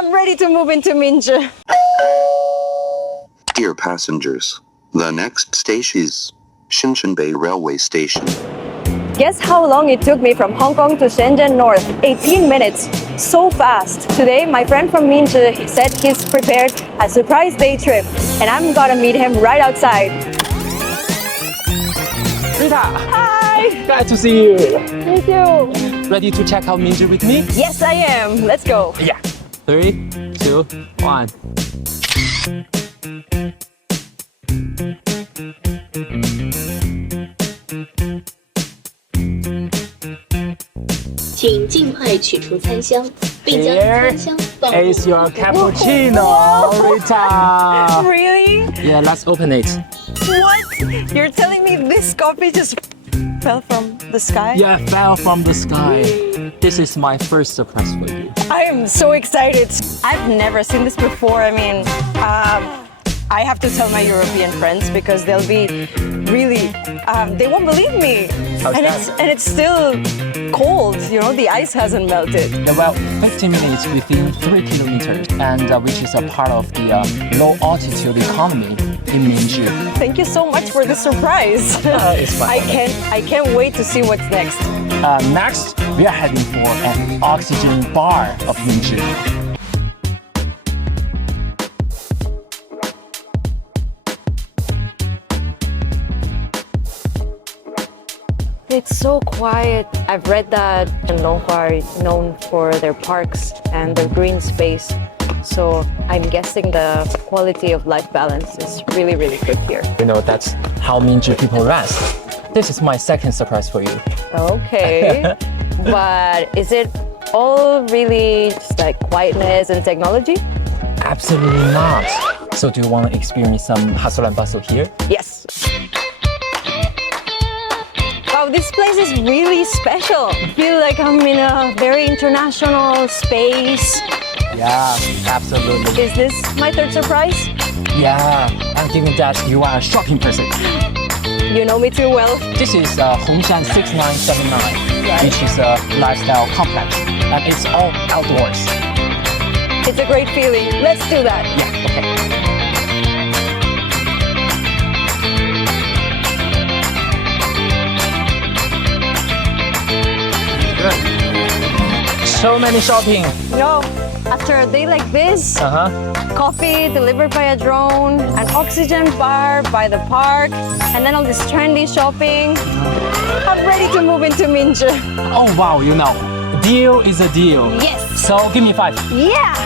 I'm ready to move into Minzhi. Dear passengers, the next station is Shenzhen Bay Railway Station. Guess how long it took me from Hong Kong to Shenzhen North? 18 minutes. So fast. Today, my friend from Minzhi said he's prepared a surprise day trip, and I'm gonna meet him right outside. Rita! Hi! Glad to see you. Me too. Ready to check out Minzhi with me? Yes, I am. Let's go. Yeah. 3, 2, 1. 请尽快取出餐箱，并将 Here 餐箱放入 is your cappuccino, Rita. Really? Yeah, let's open it. What? You're telling me this coffee just fell from the sky? Yeah, fell from the sky. This is my first surprise for you. I am so excited. I've never seen this before. I mean, I have to tell my European friends because they'll be really, they won't believe me. How's and that? it's still cold, you know, the ice hasn't melted. Yeah, well, 15 minutes within 3 kilometers, and which is a part of the low altitude economy in Minzhi. Thank you so much for the surprise. It's fine. I can't wait to see what's next. Next, we are heading for an oxygen bar of Minzhi. It's so quiet. I've read that Longhua is known for their parks and their green space. So I'm guessing the quality of life balance is really, really good here. You know, that's how Minzhi people rest. This is my second surprise for you. Okay. But is it all really just like quietness and technology? Absolutely not. So do you want to experience some hustle and bustle here? Yes. Wow, this place is really special. I feel like I'm in a very international space. Yeah, absolutely. Is this my third surprise? Yeah, I'm giving that you are a shopping person. You know me too well. This is Hongshan 6979, which is a lifestyle complex, and it's all outdoors. It's a great feeling. Let's do that. Yeah, okay. Good. So many shopping. No, after a day like this, coffee delivered by a drone, an oxygen bar by the park, and then all this trendy shopping, I'm ready to move into Minzhi. Oh wow, you know, deal is a deal. Yes. So give me 5. Yeah.